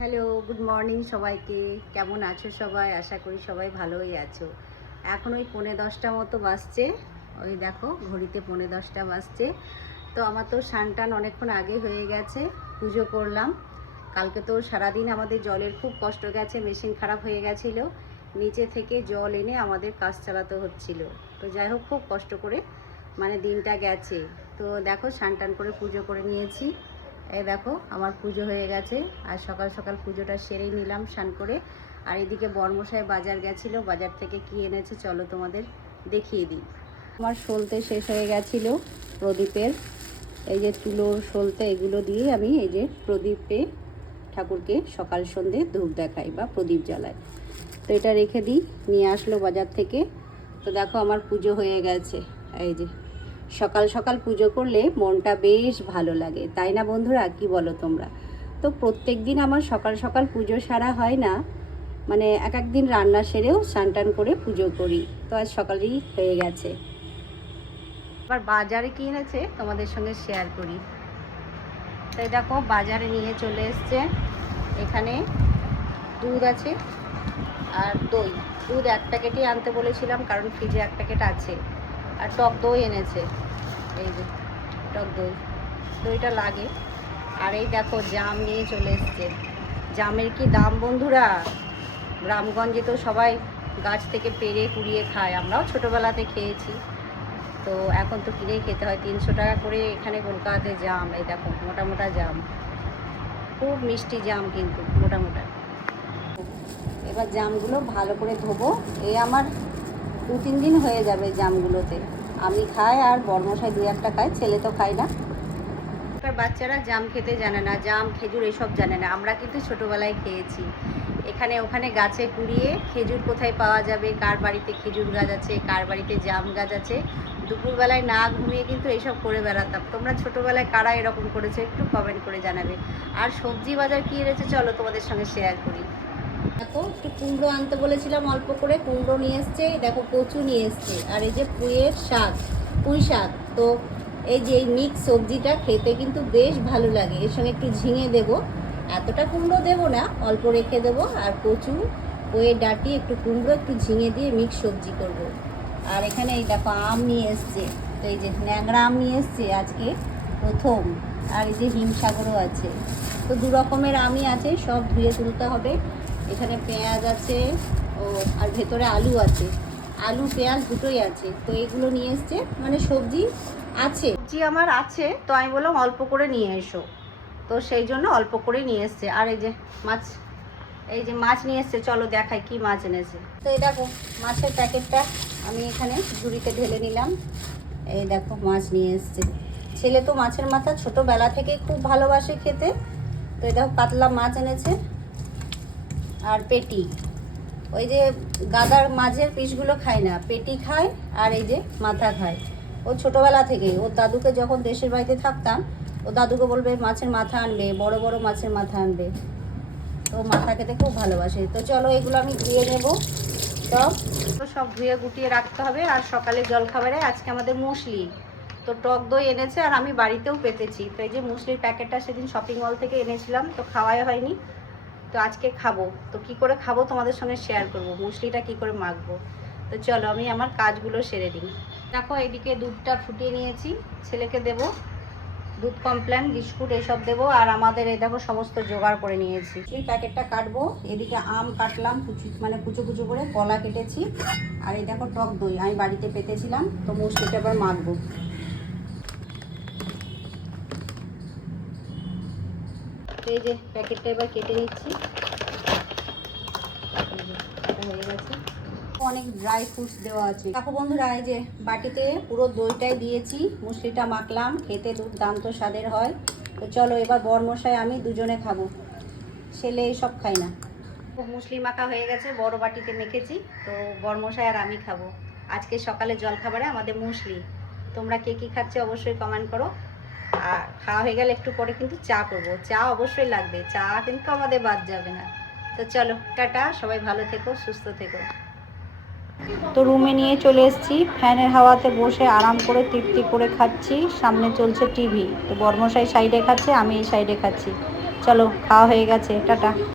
Hello, good morning সবাইকে। কেমন আছো সবাই? আশা করি সবাই ভালোই আছো। এখন ওই 10:45 মতো বাজছে। ওই দেখো ঘড়িতে 10:45 বাজছে। তো আমার তো স্নান অনেকক্ষণ আগে হয়ে গেছে, পুজো করলাম। কালকে তো সারাদিন আমাদের জলের খুব কষ্ট গেছে, মেশিন খারাপ হয়ে গেছিলো, নিচে থেকে জল এনে আমাদের কাজ চালাতে হচ্ছিল। তো যাই হোক, খুব কষ্ট করে দিনটা গেছে। তো দেখো স্নান করে পুজো করে নিয়েছি। এই দেখো আমার পুজো হয়ে গেছে। আর সকাল সকাল পুজোটা সেরেই নিলাম স্নান করে। আর এদিকে বর্মশাই বাজার গেছিলো, বাজার থেকে কি এনেছে চলো তোমাদের দেখিয়ে দিই। আমার সলতে শেষ হয়ে গেছিলো প্রদীপের, এই যে তুলোর সলতে, এগুলো দিয়ে আমি এই যে প্রদীপে ঠাকুরকে সকাল সন্ধে ধূপ দেখাই বা প্রদীপ জ্বালাই। তো এটা রেখে দিই, নিয়ে আসলো বাজার থেকে। তো দেখো আমার পুজো হয়ে গেছে। এই যে সকাল সকাল পুজো করলে মনটা বেশ ভালো লাগে, তাই না বন্ধুরা? কি বলো তোমরা? তো প্রত্যেক দিন আমার সকাল সকাল পুজো সারা হয় না, এক এক দিন রান্না সেরেও স্নান করে পুজো করি। তো আজ সকালেই হয়ে গেছে। আবার বাজারে কি এনেছে তোমাদের সঙ্গে শেয়ার করি। তাই দেখো বাজারে নিয়ে চলে এসছে। এখানে দুধ আছে আর দই। দুধ 1 প্যাকেটই আনতে বলেছিলাম, কারণ ফ্রিজে 1 প্যাকেট আছে। আর টক দই এনেছে, এই যে টক দই, দইটা লাগে। আর এই দেখো জাম নিয়ে চলে এসছে। জামের কি দাম বন্ধুরা! গ্রামগঞ্জে তো সবাই গাছ থেকে পেড়ে কুড়িয়ে খায়, আমরাও ছোটোবেলাতে খেয়েছি। তো এখন তো কিনেই খেতে হয়। 300 টাকা করে এখানে কলকাতাতে জাম। এই দেখো মোটা মোটা জাম, খুব মিষ্টি জাম, কিন্তু মোটা মোটা। এবার জামগুলো ভালো করে ধোবো। এই আমার 2-3 দিন হয়ে যাবে জামগুলোতে। আমি খাই আর বর্মশাই 2-1টা খায়, ছেলে তো খায় না। বাচ্চারা জাম খেতে জানে না, জাম খেজুর এসব জানে না। আমরা কিন্তু ছোটোবেলায় খেয়েছি। এখানে ওখানে গাছে কুড়িয়ে খেজুর কোথায় পাওয়া যাবে, কার বাড়িতে খেজুর গাছ আছে, কার বাড়িতে জাম গাছ আছে, দুপুরবেলায় না ঘুমিয়ে কিন্তু এইসব করে বেড়াতাম। তোমরা ছোটোবেলায় কারা এরকম করেছো একটু কমেন্ট করে জানাবে। আর সবজি বাজার কী এনেছে চলো তোমাদের সঙ্গে শেয়ার করি। দেখো একটু কুমড়ো আনতে বলেছিলাম, অল্প করে কুমড়ো নিয়ে এসছে। দেখো কচু নিয়ে এসছে। আর এই যে পুঁইয়ের শাক, পুঁই শাক। তো এই যে এই মিক্স সবজিটা খেতে কিন্তু বেশ ভালো লাগে। এর সঙ্গে একটু ঝিঙে দেবো, এতটা কুমড়ো দেবো না, অল্প রেখে দেবো। আর কচু, পুঁইয়ের ডাঁটি, একটু কুমড়ো, একটু ঝিঙে দিয়ে মিক্স সবজি করব। আর এখানে এই দেখো আম নিয়ে এসছে। তো এই যে ন্যাংরা আম নিয়ে এসছে আজকে প্রথম। আর এই যে হিমসাগরও আছে। তো 2 রকমের আমই আছে, সব ধুয়ে তুলতে হবে। এখানে পেঁয়াজ আছে, ও আর ভেতরে আলু আছে। আলু পেঁয়াজ দুটোই আছে। তো এগুলো নিয়ে এসছে, সবজি আছে, সবজি আমার আছে। তো আমি বললাম অল্প করে নিয়ে এসো, তো সেই জন্য অল্প করে নিয়ে এসছে। আর এই যে মাছ, এই যে মাছ নিয়ে এসছে, চলো দেখাই কি মাছ এনেছে। তো এই দেখো মাছের প্যাকেটটা আমি এখানে ঝুড়িতে ঢেলে নিলাম। এই দেখো মাছ নিয়ে এসছে। ছেলে তো মাছের মাথা ছোটোবেলা থেকেই খুব ভালোবাসে খেতে। তো এই দেখো কাতলা মাছ এনেছে আর পেটি। ওই যে গাদার মাছের পিসগুলো খায় না, পেটি খায় আর এই যে মাথা খায়। ও ছোটোবেলা থেকে ওর দাদুকে, যখন দেশের বাড়িতে থাকতাম, ও দাদুকে বলবে মাছের মাথা আনবে, বড় বড় মাছের মাথা আনবে। তো মাথা খেতে খুব ভালোবাসে। তো চলো এগুলো আমি ধুয়ে নেবো। সব ধুয়ে গুটিয়ে রাখতে হবে। আর সকালে জলখাবারে আজকে আমাদের মুসলি, তো টক দই এনেছে আর আমি বাড়িতেও পেতেছি। তো এই যে মুসলির প্যাকেটটা সেদিন শপিং মল থেকে এনেছিলাম, তো খাওয়াই হয়নি। তো আজকে খাবো। তো কি করে খাবো তোমাদের সঙ্গে শেয়ার করব, মুসলিটা কি করে মাখবো। তো চলো আমি আমার কাজগুলো সেরে দিই। দেখো এইদিকে দুধটা ফুটিয়ে নিয়েছি, ছেলেকে দেব। দুধ কমপ্লেন, বিস্কুট এসব দেবো। আর আমাদের এই দেখো সমস্ত জোগাড় করে নিয়েছি। এই প্যাকেটটা কাটবো। এদিকে আম কাটলাম, কুচো কুচো করে, কলা কেটেছি। আর এই দেখো টক দই আমি বাড়িতে পেতেছিলাম, তো মুসলিটা এবার মাখবো। এই যে প্যাকেটটা এবার কেটে নিচ্ছি। হয়ে গেছে। অনেক ড্রাই ফ্রুটস দেওয়া আছে। দেখো বন্ধুরা, এই যে বাটিতে পুরো দইটাই দিয়েছি, মুসলিটা মাখলাম। খেতে দুর্দান্ত স্বাদের হয়। তো চলো এবার বরমশাই আমি দুজনে খাবো, ছেলে এইসব খাই না। মুসলি মাখা হয়ে গেছে, বড় বাটিতে মেখেছি। তো বরমশাই আর আমি খাবো। আজকে সকালে জলখাবারে আমাদের মুসলি। তোমরা কে কী খাচ্ছে অবশ্যই কমেন্ট করো। আর খাওয়া হয়ে গেলে একটু পরে কিন্তু চা করবো, চা অবশ্যই লাগবে, চা কিন্তু আমাদের বাদ যাবে না। তো চলো টাটা, সবাই ভালো থেকো, সুস্থ থেকো। তো রুমে নিয়ে চলে এসেছি, ফ্যানের হাওয়াতে বসে আরাম করে তৃপ্তি করে খাচ্ছি। সামনে চলছে টিভি। তো বর্মশাই সাইডে খাচ্ছে, আমি এই সাইডে খাচ্ছি। চলো খাওয়া হয়ে গেছে, টাটা।